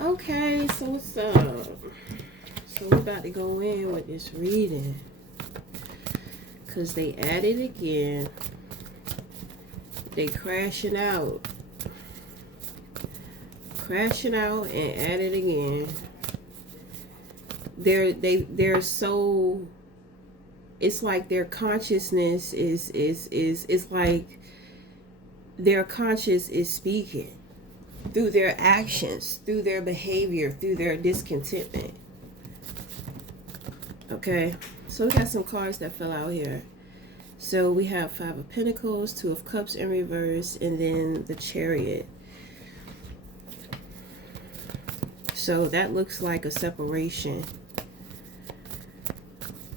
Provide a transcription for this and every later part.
Okay, so what's up? So we're about to go in with this reading. Because they at it again. They crashing out. Crashing out and at it again. They're so, it's like their consciousness is it's like their conscious is speaking through their actions, through their behavior, through their discontentment. Okay, so we got some cards that fell out here. So we have Five of Pentacles, Two of Cups in reverse, and then the Chariot. So that looks like a separation.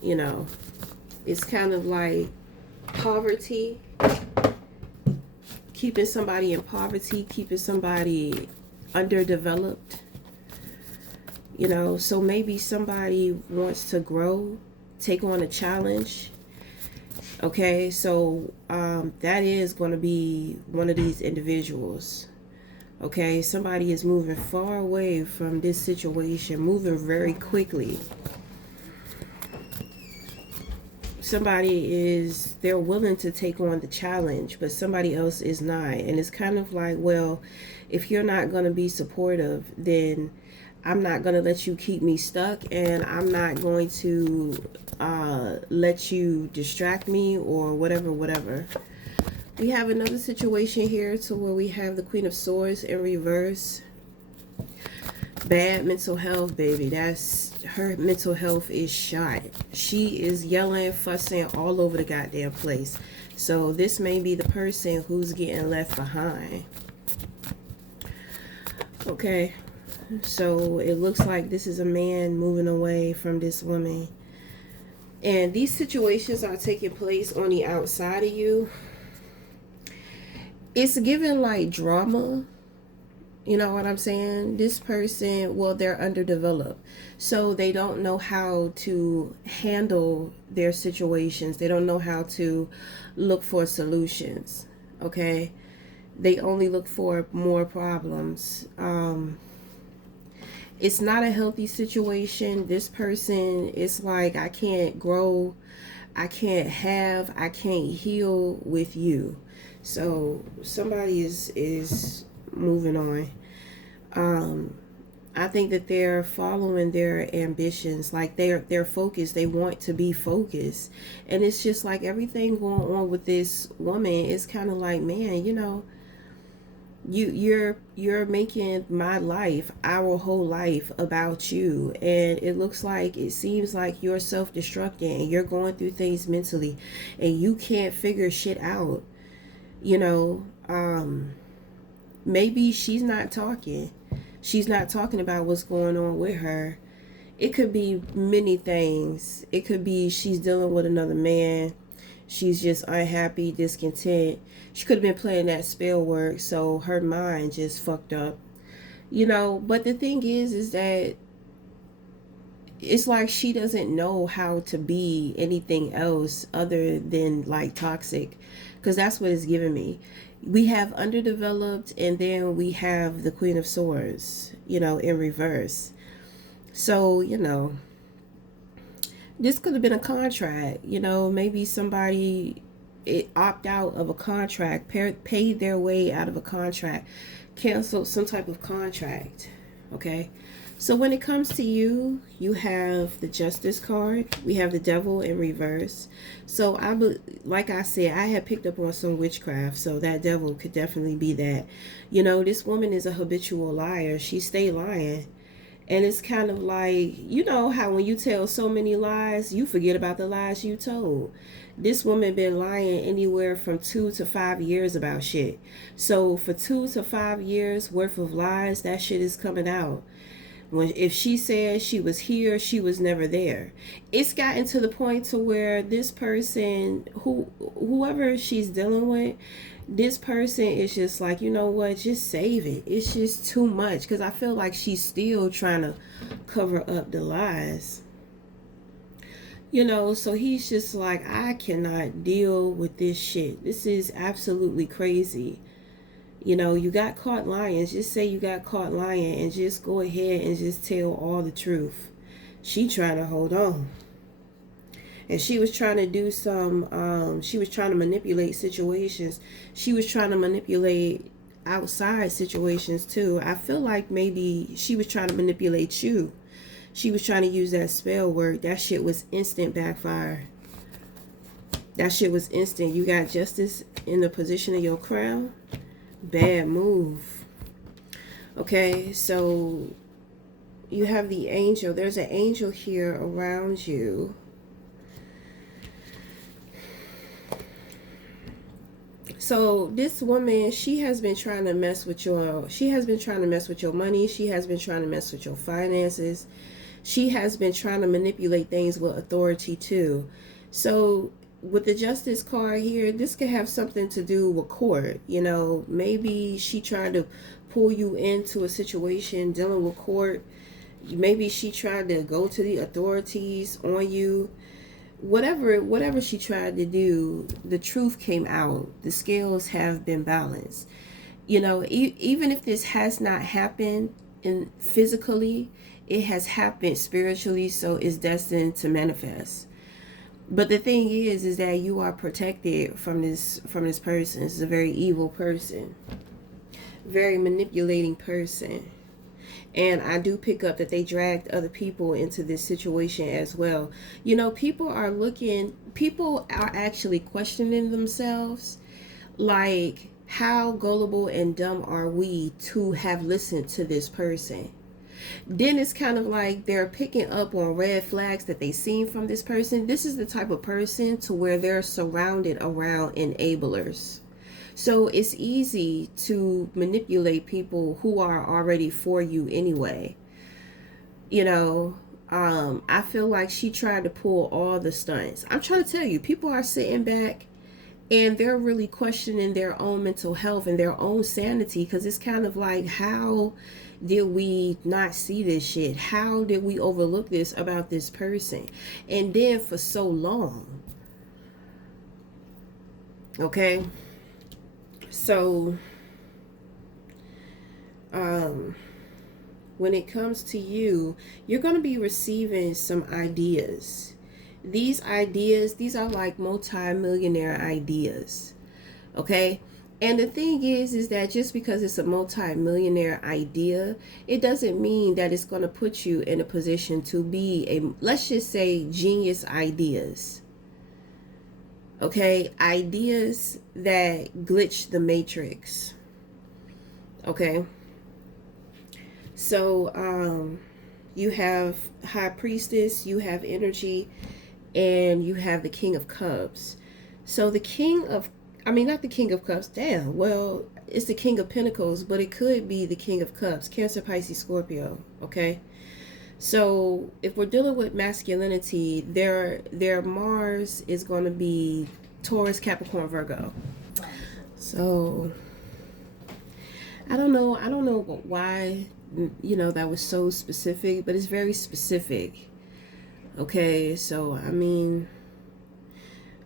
You know, it's kind of like poverty, keeping somebody in poverty, keeping somebody underdeveloped. You know, so maybe somebody wants to grow, take on a challenge. Okay, so that is going to be one of these individuals. Okay, somebody is moving far away from this situation, moving very quickly. Somebody is, they're willing to take on the challenge, but somebody else is not. And it's kind of like, well, if you're not going to be supportive, then I'm not going to let you keep me stuck, and I'm not going to let you distract me or whatever. We have another situation here to where we have the Queen of Swords in reverse. Bad mental health, baby. That's her mental health is shot. She is yelling, fussing all over the goddamn place. So this may be the person who's getting left behind. Okay. So it looks like this is a man moving away from this woman. And these situations are taking place on the outside of you. It's given like drama. You know what I'm saying? This person, well, they're underdeveloped. So they don't know how to handle their situations. They don't know how to look for solutions. Okay? They only look for more problems. It's not a healthy situation. This person is like, I can't grow, I can't heal with you. So somebody is moving on. I think that they're following their ambitions, like they're focused. They want to be focused, and it's just like everything going on with this woman is kind of like, man, you know, you're making my life, our whole life, about you, and it seems like you're self-destructing and you're going through things mentally, and you can't figure shit out. You know, maybe she's not talking. She's not talking about what's going on with her. It could be many things. It could be she's dealing with another man. She's just unhappy, discontent. She could have been playing that spell work, so her mind just fucked up. You know, but the thing is that it's like she doesn't know how to be anything else other than like toxic, because that's what it's giving me. We have underdeveloped, and then we have the Queen of Swords, you know, in reverse. So, you know, this could have been a contract. You know, maybe somebody opt out of a contract, paid their way out of a contract, canceled some type of contract. Okay. So when it comes to you, you have the Justice card. We have the Devil in reverse. So like I said, I had picked up on some witchcraft. So that devil could definitely be that. You know, this woman is a habitual liar. She stay lying. And it's kind of like, you know how when you tell so many lies, you forget about the lies you told. This woman been lying anywhere from 2 to 5 years about shit. So for 2 to 5 years worth of lies, that shit is coming out. If she said she was here, she was never there. It's gotten to the point to where this person, whoever she's dealing with, this person is just like, you know what, just save it. It's just too much, because I feel like she's still trying to cover up the lies. You know, so he's just like, I cannot deal with this shit. This is absolutely crazy. You know, you got caught lying. Just say you got caught lying and just go ahead and just tell all the truth. She trying to hold on. And she was trying to do she was trying to manipulate situations. She was trying to manipulate outside situations too. I feel like maybe she was trying to manipulate you. She was trying to use that spell word. That shit was instant backfire. That shit was instant. You got justice in the position of your crown. Bad move. Okay, so you have the angel. There's an angel here around you. So this woman, she has been trying to mess with your money. She has been trying to mess with your finances. She has been trying to manipulate things with authority too. So with the justice card here, this could have something to do with court. You know, maybe she tried to pull you into a situation dealing with court. Maybe she tried to go to the authorities on you. Whatever she tried to do, the truth came out. The scales have been balanced. You know, even if this has not happened physically, it has happened spiritually, so it's destined to manifest. But the thing is that you are protected from this person. This is a very evil person, very manipulating person. And I do pick up that they dragged other people into this situation as well. You know, people are actually questioning themselves. Like, how gullible and dumb are we to have listened to this person? Then it's kind of like they're picking up on red flags that they seen from this person. This is the type of person to where they're surrounded around enablers. So it's easy to manipulate people who are already for you anyway. You know, I feel like she tried to pull all the stunts. I'm trying to tell you, people are sitting back and they're really questioning their own mental health and their own sanity, because it's kind of like, how did we not see this shit? How did we overlook this about this person? And then for so long. Okay? So, when it comes to you, you're going to be receiving some ideas. These are like multi-millionaire ideas. Okay? And the thing is that just because it's a multi-millionaire idea, it doesn't mean that it's going to put you in a position to be let's just say, genius ideas. Okay, ideas that glitch the matrix. Okay, so you have High Priestess, you have energy, and you have the King of Cups. So not the King of Cups, damn, well, it's the King of Pentacles, but it could be the King of Cups, Cancer, Pisces, Scorpio. Okay, so if we're dealing with masculinity, their Mars is going to be Taurus, Capricorn, Virgo. So I don't know why, you know, that was so specific, but it's very specific. Okay, so I mean,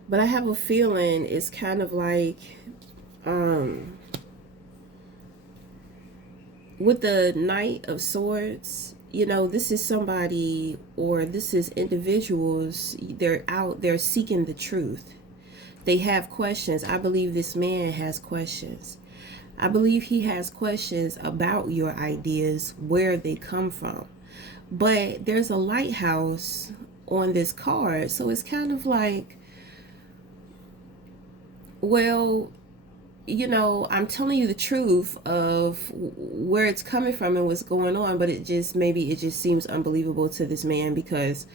but I have a feeling it's kind of like with the Knight of Swords, you know, this is somebody, or this is individuals, they're seeking the truth. They have questions. I believe this man has questions. I believe he has questions about your ideas, where they come from. But there's a lighthouse on this card, so it's kind of like, well, you know, I'm telling you the truth of where it's coming from and what's going on, but it just seems unbelievable to this man, because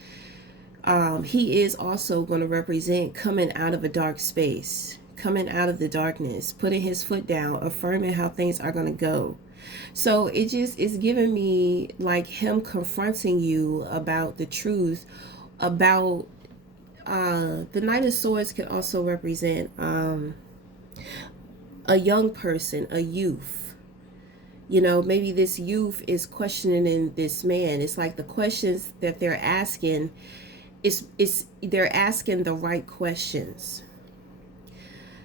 he is also going to represent coming out of a dark space, coming out of the darkness, putting his foot down, affirming how things are going to go. So it just is giving me like him confronting you about the truth about the Knight of Swords. Can also represent a young person, a youth. You know, maybe this youth is questioning this man. It's like the questions that they're asking, they're asking the right questions.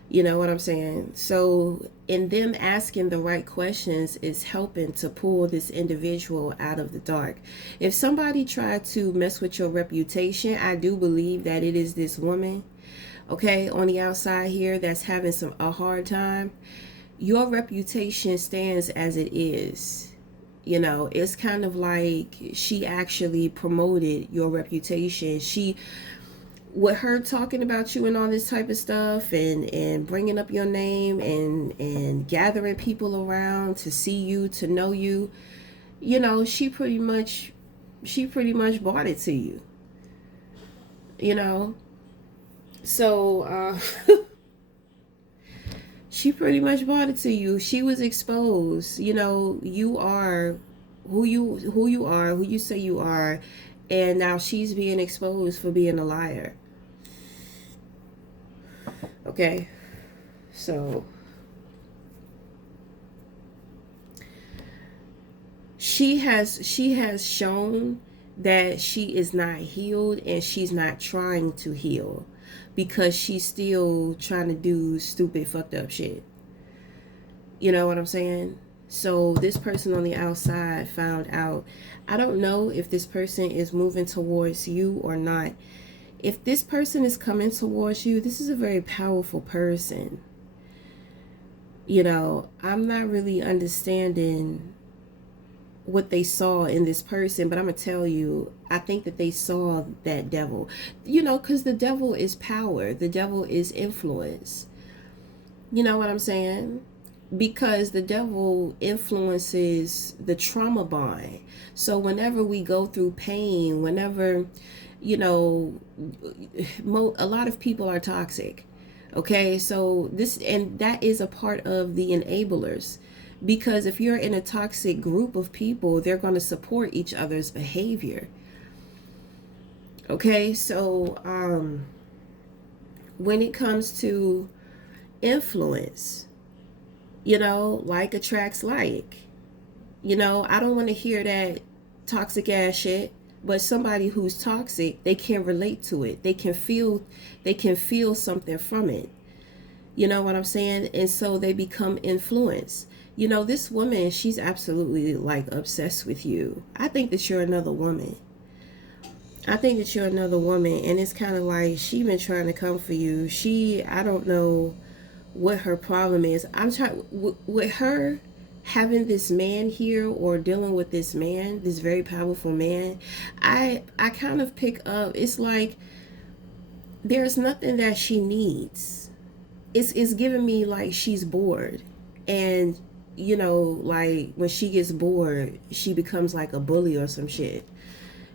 You know what I'm saying? So, in them asking the right questions is helping to pull this individual out of the dark. If somebody tried to mess with your reputation, I do believe that it is this woman, okay, on the outside here that's having a hard time. Your reputation stands as it is. You know, it's kind of like she actually promoted your reputation. She, with her talking about you and all this type of stuff, and bringing up your name, and gathering people around to see you, to know you, you know, she pretty much bought it to you, you know. So she pretty much bought it to you. She was exposed. You know, you are who you say you are, and now she's being exposed for being a liar. Okay? So she has shown that she is not healed, and she's not trying to heal, because she's still trying to do stupid fucked up shit. You know what I'm saying? So this person on the outside found out. I don't know if this person is moving towards you or not. If this person is coming towards you, this is a very powerful person. You know, I'm not really understanding what they saw in this person, but I'm gonna tell you, I think that they saw that devil. You know, because the devil is power, the devil is influence. You know what I'm saying? Because the devil influences the trauma bond. So whenever we go through pain, whenever, you know, a lot of people are toxic. Okay, so this and that is a part of the enablers, because if you're in a toxic group of people, they're going to support each other's behavior. Okay, so when it comes to influence, you know, like attracts like. You know, I don't want to hear that toxic ass shit, but somebody who's toxic, they can relate to it. They can feel something from it. You know what I'm saying? And so they become influenced. You know, this woman, she's absolutely like obsessed with you. I think that you're another woman. I think that you're another woman, and it's kind of like she been trying to come for you. I don't know what her problem is. I'm trying with her having this man here, or dealing with this man, this very powerful man. I kind of pick up, it's like there's nothing that she needs. It's giving me like she's bored, and you know, like when she gets bored, she becomes like a bully or some shit.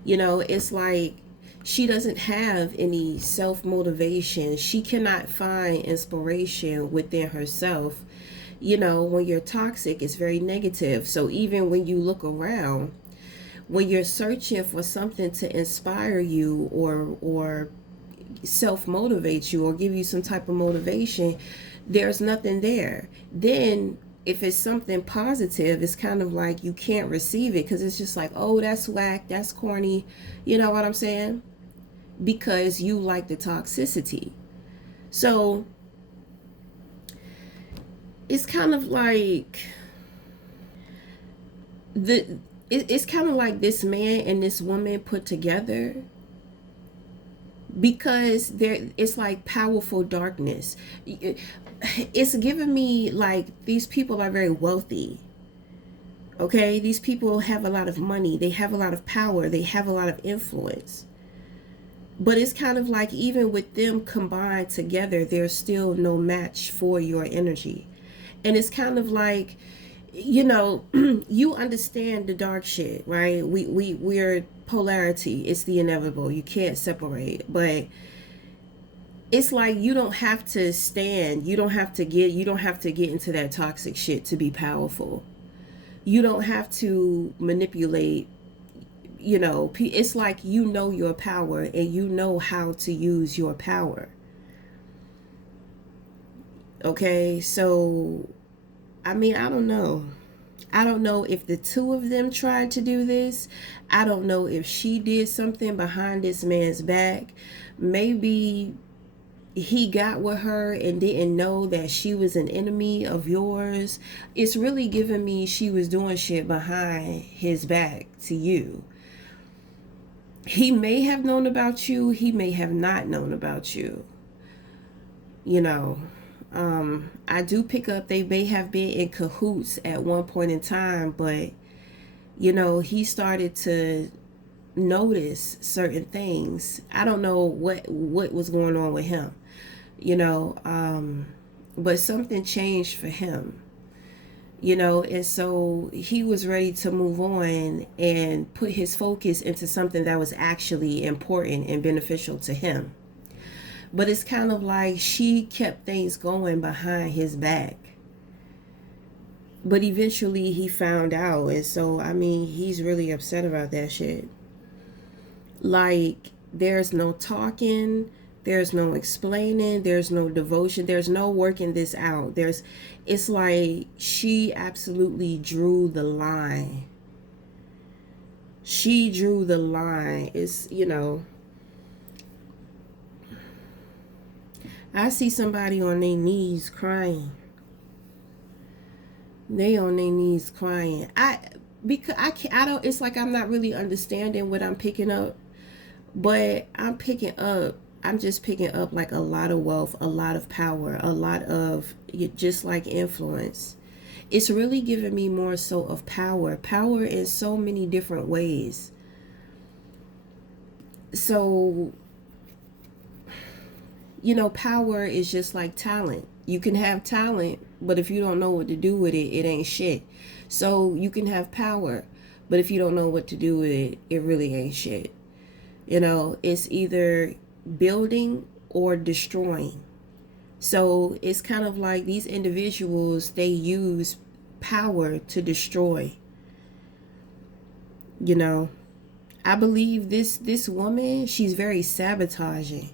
You know, it's like she doesn't have any self motivation. She cannot find inspiration within herself. You know, when you're toxic, it's very negative. So even when you look around, when you're searching for something to inspire you, or self motivate you, or give you some type of motivation, there's nothing there. Then if it's something positive, it's kind of like you can't receive it, because it's just like, oh, that's whack, that's corny. You know what I'm saying? Because you like the toxicity. So it's kind of like it's kind of like this man and this woman put together, because there it's like powerful darkness. It's giving me like these people are very wealthy. Okay, these people have a lot of money, they have a lot of power, they have a lot of influence. But it's kind of like even with them combined together, there's still no match for your energy. And it's kind of like, you know, you understand the dark shit, right? We're polarity. It's the inevitable. You can't separate. But it's like you don't have to stand. You don't have to get into that toxic shit to be powerful. You don't have to manipulate. You know, it's like you know your power, and you know how to use your power. Okay, so I mean, I don't know. I don't know if the two of them tried to do this. I don't know if she did something behind this man's back. Maybe he got with her and didn't know that she was an enemy of yours. It's really giving me she was doing shit behind his back to you. He may have known about you, he may have not known about you. You know, I do pick up they may have been in cahoots at one point in time, but you know, he started to notice certain things. I don't know what was going on with him, you know, but something changed for him, you know, and so he was ready to move on and put his focus into something that was actually important and beneficial to him. But it's kind of like she kept things going behind his back. But eventually he found out. And so, I mean, he's really upset about that shit. Like, there's no talking. There's no explaining. There's no devotion. There's no working this out. It's like she absolutely drew the line. She drew the line. It's, you know, I see somebody on their knees crying. They on their knees crying. Because I don't, it's like I'm not really understanding what I'm picking up, but I'm just picking up like a lot of wealth, a lot of power, a lot of just like influence. It's really giving me more so of power in so many different ways. So, you know, power is just like talent. You can have talent, but if you don't know what to do with it, it ain't shit. So you can have power, but if you don't know what to do with it, it really ain't shit. You know, it's either building or destroying. So it's kind of like these individuals, they use power to destroy. You know, I believe this woman, she's very sabotaging.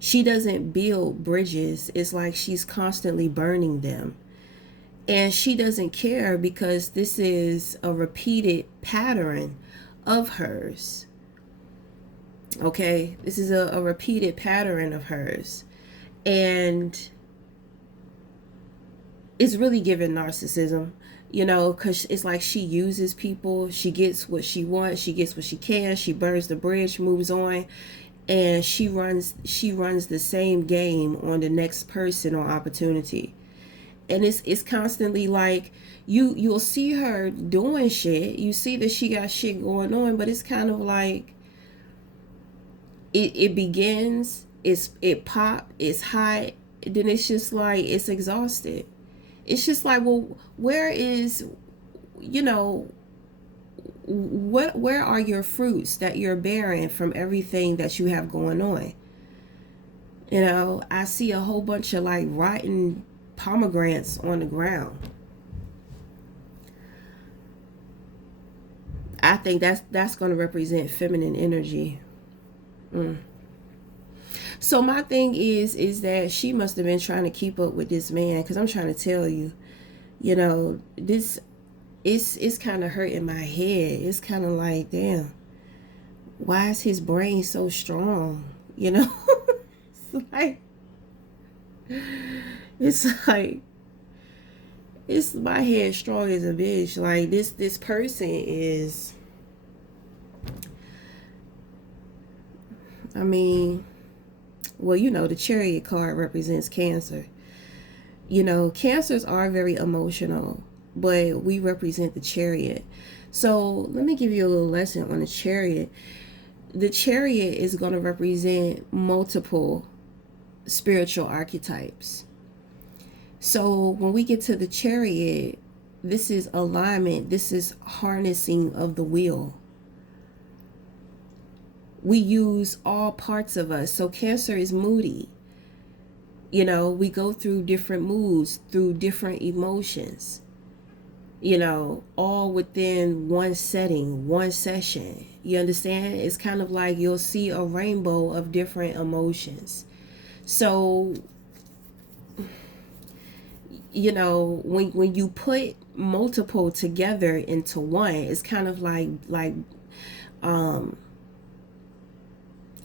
She doesn't build bridges. It's like she's constantly burning them. And she doesn't care because this is a repeated pattern of hers. Okay? This is a repeated pattern of hers. And it's really giving narcissism, you know, because it's like she uses people. She gets what she wants. She gets what she can. She burns the bridge, moves on. And she runs the same game on the next person or opportunity. And it's constantly like you'll see her doing shit. You see that she got shit going on, but it's kind of like it begins, it pop, it's hot, then it's just like it's exhausted. It's just like, well, where is, you know, where are your fruits that you're bearing from everything that you have going on? You know, I see a whole bunch of like rotten pomegranates on the ground. I think that's going to represent feminine energy. So my thing is that she must have been trying to keep up with this man, because I'm trying to tell you, you know, this it's kind of hurting my head. It's kind of like, damn, why is his brain so strong? You know, it's like it's my head strong as a bitch. Like this person is, I mean, well, you know, the Chariot card represents Cancer. You know, Cancers are very emotional, but we represent the Chariot. So let me give you a little lesson on the Chariot. The Chariot is going to represent multiple spiritual archetypes. So when we get to the Chariot, this is alignment. This is harnessing of the wheel. We use all parts of us. So Cancer is moody. You know, we go through different moods, through different emotions, you know, all within one setting, one session. You understand? It's kind of like you'll see a rainbow of different emotions. So, you know, when you put multiple together into one, it's kind of like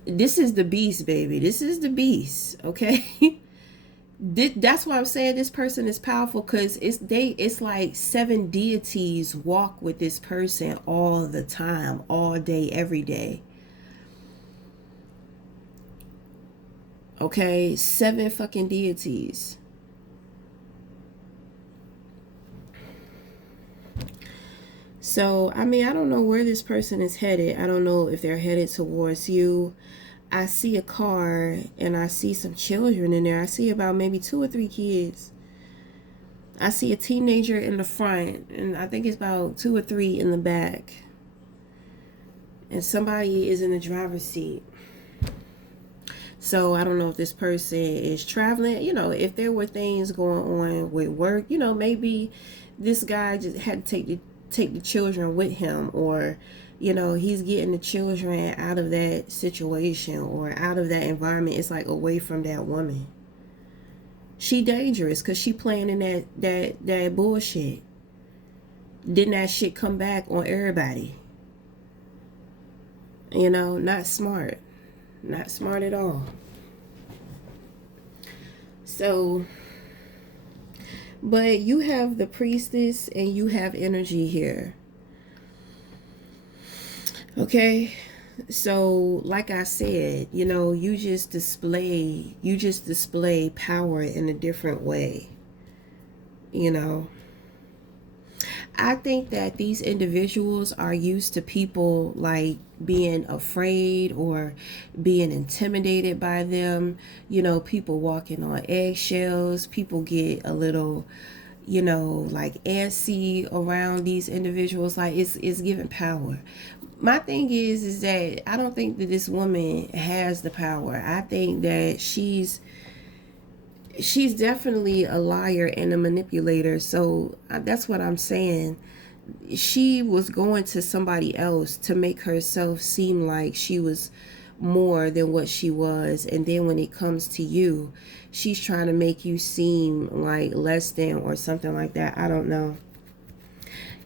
This is the beast, baby. This is the beast, okay? That's why I'm saying this person is powerful, because it's like 7 deities walk with this person all the time, all day, every day. Okay, 7 fucking deities. So, I mean, I don't know where this person is headed. I don't know if they're headed towards you. I see a car and I see some children in there. I see about maybe 2 or 3 kids. I see a teenager in the front, and I think it's about 2 or 3 in the back. And somebody is in the driver's seat. So I don't know if this person is traveling. You know, if there were things going on with work, you know, maybe this guy just had to take the children with him, or you know, he's getting the children out of that situation or out of that environment. It's like away from that woman. She dangerous because she playing in that bullshit. Didn't that shit come back on everybody? You know, not smart. Not smart at all. So, but you have the priestess and you have energy here. Okay? So, like I said, you know, you just display power in a different way. You know, I think that these individuals are used to people like being afraid or being intimidated by them. You know, people walking on eggshells. People get a little, you know, like antsy around these individuals. Like it's giving power. My thing is that I don't think that this woman has the power. I think that she's definitely a liar and a manipulator. So that's what I'm saying. She was going to somebody else to make herself seem like she was more than what she was, and then when it comes to you, she's trying to make you seem like less than or something like that. I don't know.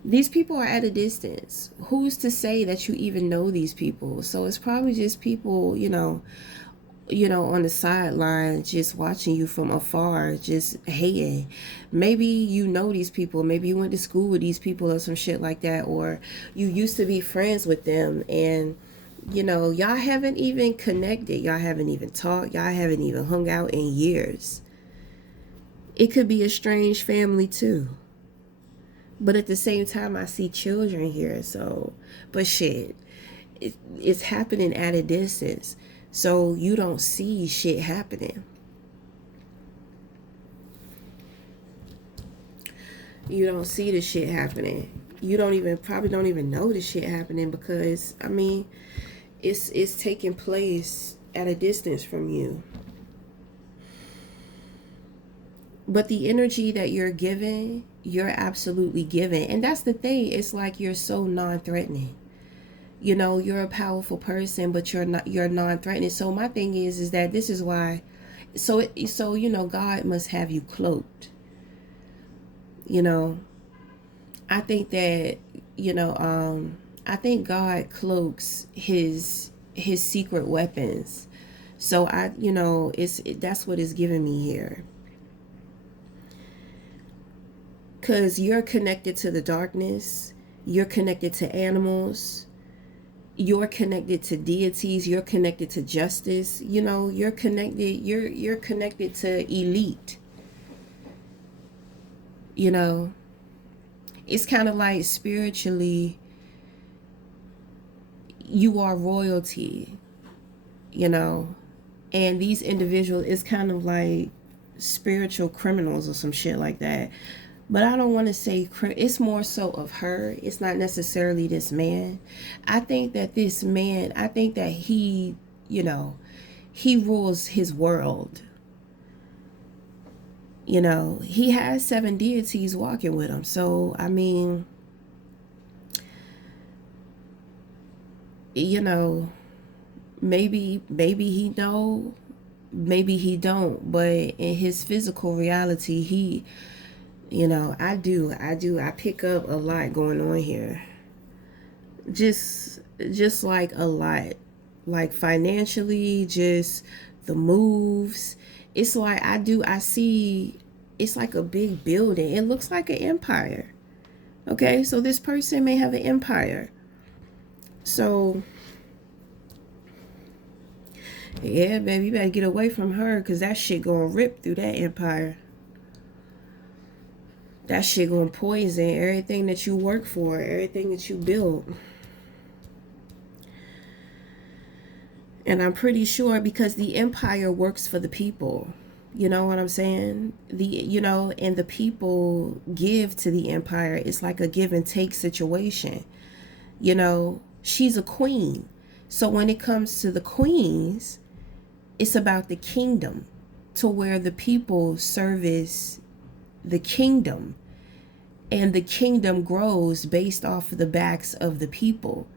These people are at a distance. Who's to say that you even know these people? So it's probably just people, on the sidelines, just watching you from afar, just hating. Maybe you know these people. Maybe you went to school with these people or some shit like that, or you used to be friends with them, and y'all haven't even connected. Y'all haven't even talked. Y'all haven't even hung out in years. It could be a strange family too. But at the same time, I see children here. So, but shit, it's happening at a distance. So you don't see shit happening. You don't see the shit happening. You probably don't even know the shit happening, because I mean, it's taking place at a distance from you. But the energy that you're giving, you're absolutely giving. And that's the thing. It's like you're so non-threatening. You're a powerful person, but you're non-threatening. So my thing is that this is why, God must have you cloaked. I think that, I think God cloaks his secret weapons. So that's what is giving me here. Because you're connected to the darkness, you're connected to animals, you're connected to deities, you're connected to justice, you're connected to elite. It's kind of like spiritually, you are royalty, and these individuals, it's kind of like spiritual criminals or some shit like that. But I don't want to say it's more so of her. It's not necessarily this man. I think that this man, he, he rules his world. He has 7 deities walking with him. So, I mean, maybe he know, maybe he don't. But in his physical reality, I pick up a lot going on here. Just like a lot. like financially, just the moves. It's like I see, it's like a big building. It looks like an empire. Okay, so this person may have an empire. So yeah, baby, you better get away from her, because that shit gonna rip through that empire. That shit gonna poison everything that you work for, everything that you build. And I'm pretty sure, because the empire works for the people. You know what I'm saying? And the people give to the empire. It's like a give and take situation. She's a queen. So when it comes to the queens, it's about the kingdom, to where the people service the kingdom, and the kingdom grows based off of the backs of the people.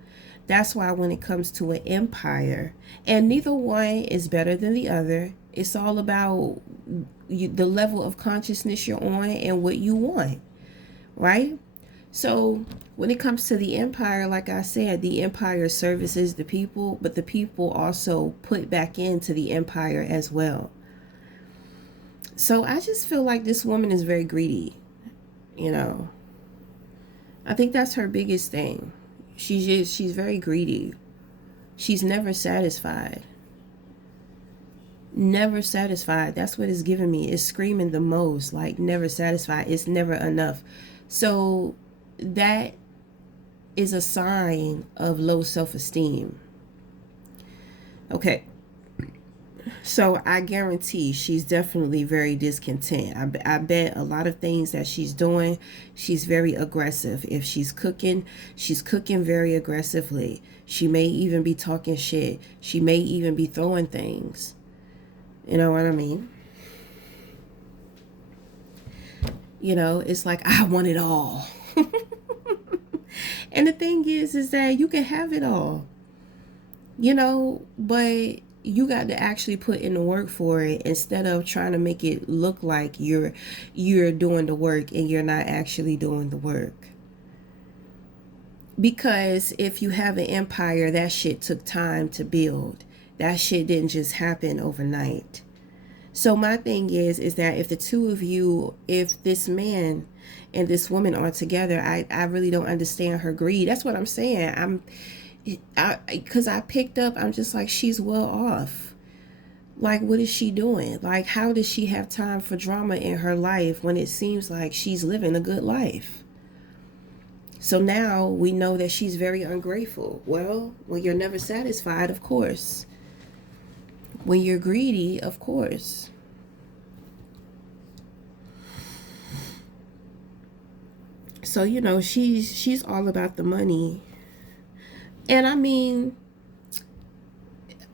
That's why when it comes to an empire, and neither one is better than the other, it's all about the level of consciousness you're on and what you want, right? So when it comes to the empire, like I said, the empire services the people, but the people also put back into the empire as well. So I just feel like this woman is very greedy. I think that's her biggest thing. She's very greedy. She's never satisfied. Never satisfied. That's what it's giving me. It's screaming the most, like never satisfied. It's never enough. So that is a sign of low self-esteem. Okay. So I guarantee she's definitely very discontent. I bet a lot of things that she's doing, she's very aggressive. If she's cooking very aggressively. She may even be talking shit. She may even be throwing things. You know what I mean? It's like, I want it all. And the thing is that you can have it all. But you got to actually put in the work for it, instead of trying to make it look like you're doing the work and you're not actually doing the work. Because if you have an empire, that shit took time to build. That shit didn't just happen overnight. So my thing is that if the two of you, if this man and this woman are together, I really don't understand her greed. That's what I'm saying. Because I picked up, I'm just like, she's well off. Like, what is she doing? Like, how does she have time for drama in her life when it seems like she's living a good life? So now we know that she's very ungrateful. Well, when you're never satisfied, of course. When you're greedy, of course. So, she's all about the money. And I mean,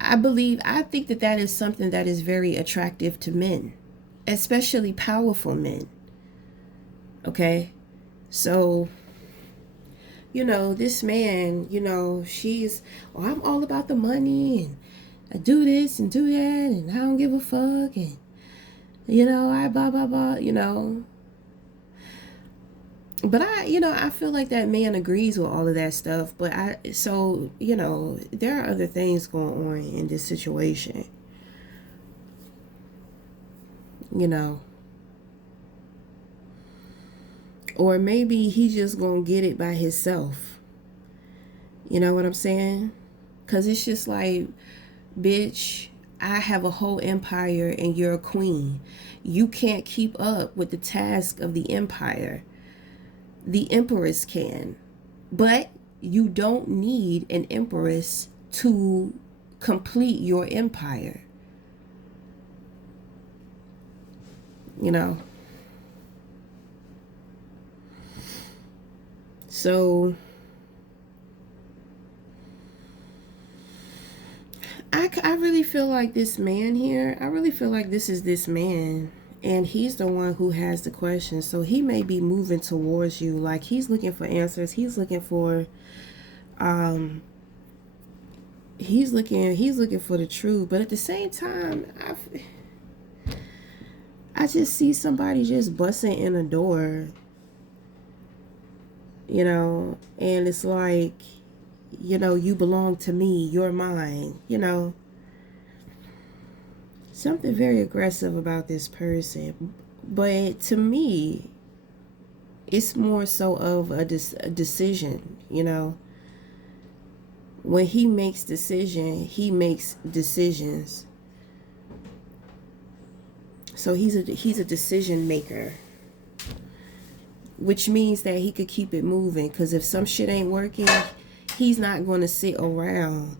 I think that is something that is very attractive to men, especially powerful men. Okay? So, this man, I'm all about the money, and I do this and do that, and I don't give a fuck, and, I blah, blah, blah, But I feel like that man agrees with all of that stuff. But there are other things going on in this situation. Or maybe he just gonna get it by himself. You know what I'm saying? Because it's just like, bitch, I have a whole empire and you're a queen. You can't keep up with the task of the empire. The empress can, but you don't need an empress to complete your empire. So I really feel like this man here, I really feel like this is this man. And he's the one who has the question. So he may be moving towards you. Like, he's looking for answers. He's looking for he's looking for the truth. But at the same time, I just see somebody just busting in a door. And it's like, You know, you belong to me, you're mine, you know. Something very aggressive about this person. But to me, it's more so of a decision, you know. When he makes decisions. So he's a decision maker, which means that he could keep it moving. Because if some shit ain't working, he's not going to sit around.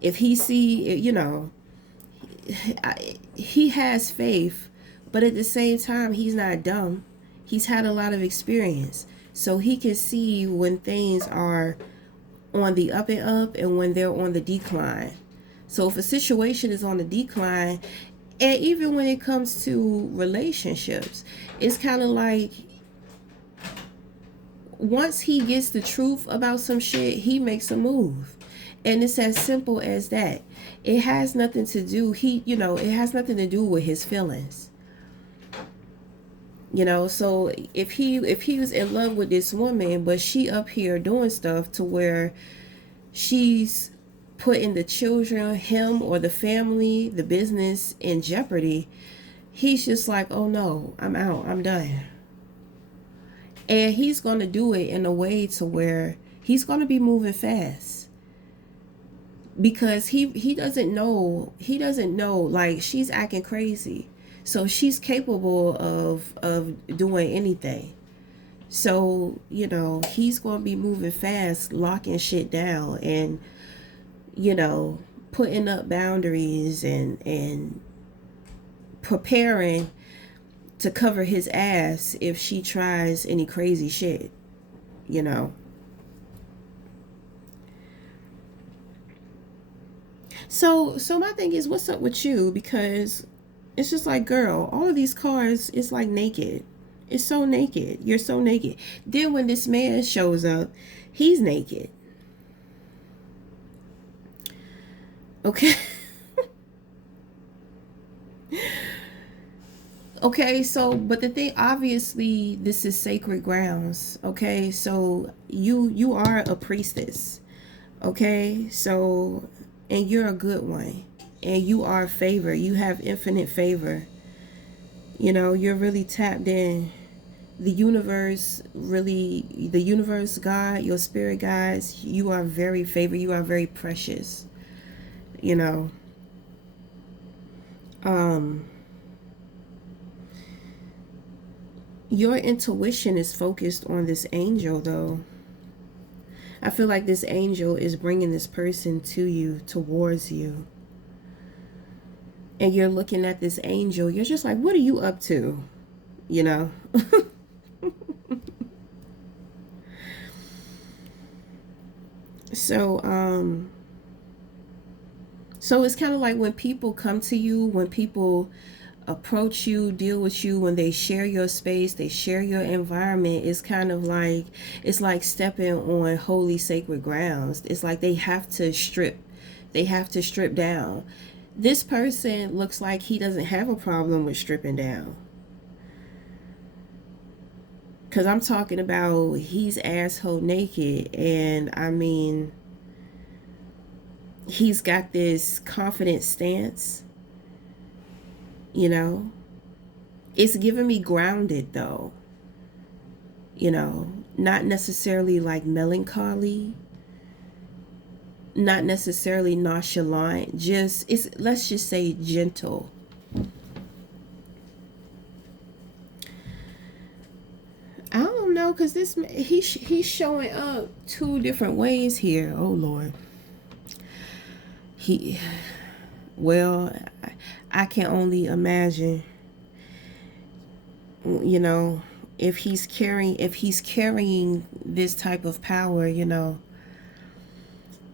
If he see, you know, he has faith, but at the same time, he's not dumb. He's had a lot of experience, so he can see when things are on the up and up and when they're on the decline. So if a situation is on the decline, and even when it comes to relationships, it's kind of like once he gets the truth about some shit, he makes a move. And it's as simple as that. It has nothing to do, it has nothing to do with his feelings. You know, so if he was in love with this woman, but she up here doing stuff to where she's putting the children, him or the family, the business in jeopardy, he's just like, oh no, I'm out, I'm done. And he's going to do it in a way to where he's going to be moving fast. Because he doesn't know, like, she's acting crazy. So she's capable of doing anything. So, you know, he's going to be moving fast, locking shit down and, you know, putting up boundaries and preparing to cover his ass if she tries any crazy shit, you know. So my thing is, what's up with you? Because it's just like, girl, all of these cars, it's like naked. It's so naked. You're so naked. Then when this man shows up, he's naked. Okay. Okay, so but the thing, obviously this is sacred grounds. Okay, so you are a priestess. Okay, so and you're a good one, and you are favor. You have infinite favor. You know, you're really tapped in. The universe, God, your spirit guides, you are very favored. You are very precious. You know. Your intuition is focused on this angel, though. I feel like this angel is bringing this person to you, towards you. And you're looking at this angel. You're just like, what are you up to? You know? So it's kind of like when people come to you, when people approach you, deal with you, when they share your space, they share your environment, it's kind of like, it's like stepping on holy sacred grounds. It's like they have to strip down. This person looks like he doesn't have a problem with stripping down, because I'm talking about he's asshole naked, and I mean, he's got this confident stance. You know, it's giving me grounded, though. You know, not necessarily like melancholy, not necessarily nonchalant, just, it's, let's just say, gentle. I don't know, because this, he's showing up two different ways here. Oh Lord. Well, I can only imagine, you know, if he's carrying this type of power, you know,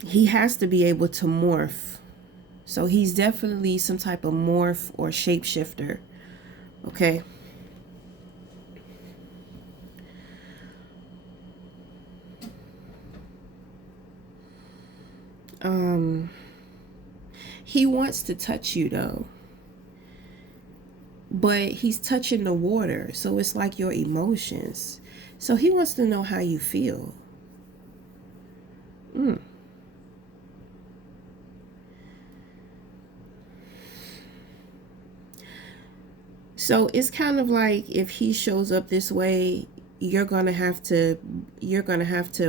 he has to be able to morph. So he's definitely some type of morph or shapeshifter. Okay. He wants to touch you, though, but he's touching the water, so it's like your emotions. So he wants to know how you feel. So it's kind of like if he shows up this way, you're gonna have to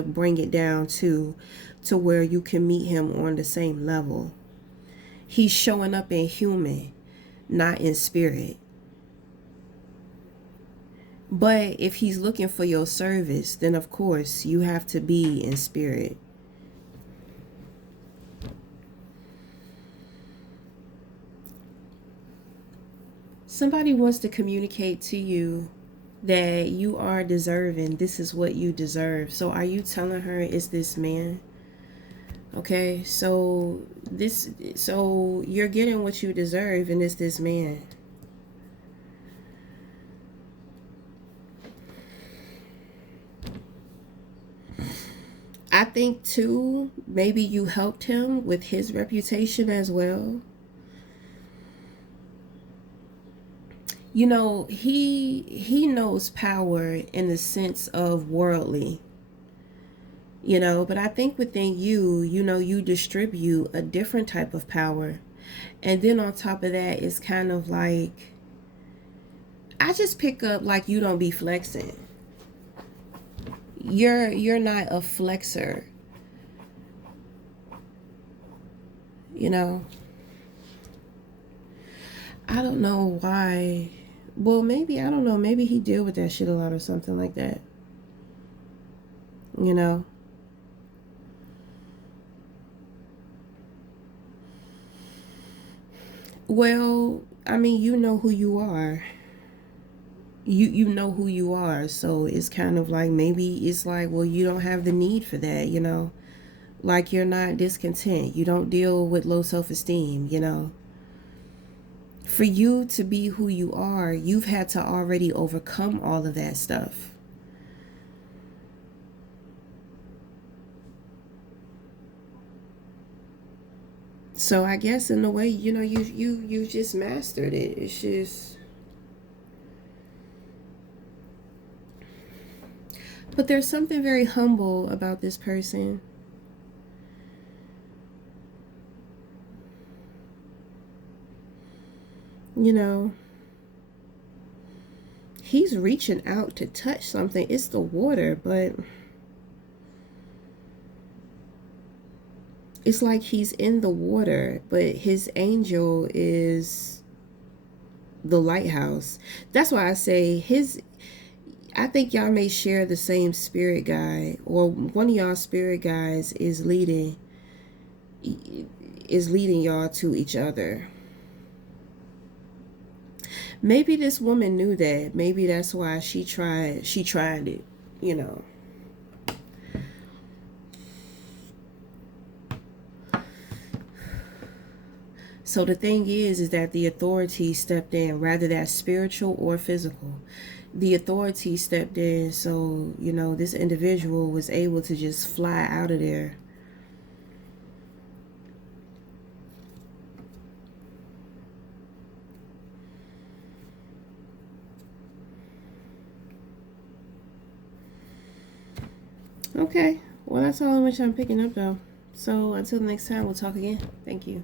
bring it down to where you can meet him on the same level. He's showing up in human, not in spirit. But if he's looking for your service, then of course you have to be in spirit. Somebody wants to communicate to you that you are deserving. This is what you deserve. So are you telling her it's this man? Okay, so you're getting what you deserve, and it's this man. I think too, maybe you helped him with his reputation as well. You know, he knows power in the sense of worldly, you know, but I think within you, you know, you distribute a different type of power. And then on top of that, it's kind of like, I just pick up like you don't be flexing. You're not a flexer, you know. I don't know why. Well, maybe, I don't know, maybe he deal with that shit a lot or something like that, you know. Well, I mean, you know who you are. You know who you are, so it's kind of like, maybe it's like, well, you don't have the need for that, you know. Like, you're not discontent, you don't deal with low self-esteem, you know. For you to be who you are, you've had to already overcome all of that stuff. So I guess in a way, you know, you just mastered it. It's just, but there's something very humble about this person. You know, he's reaching out to touch something. It's the water, but it's like he's in the water, but his angel is the lighthouse. That's why I say I think y'all may share the same spirit guide, or one of y'all spirit guides is leading y'all to each other. Maybe this woman knew that. Maybe that's why she tried it, you know. So the thing is that the authority stepped in, rather that's spiritual or physical. The authority stepped in, so, you know, this individual was able to just fly out of there. Okay, well, that's all in which I'm picking up, though. So until next time, we'll talk again. Thank you.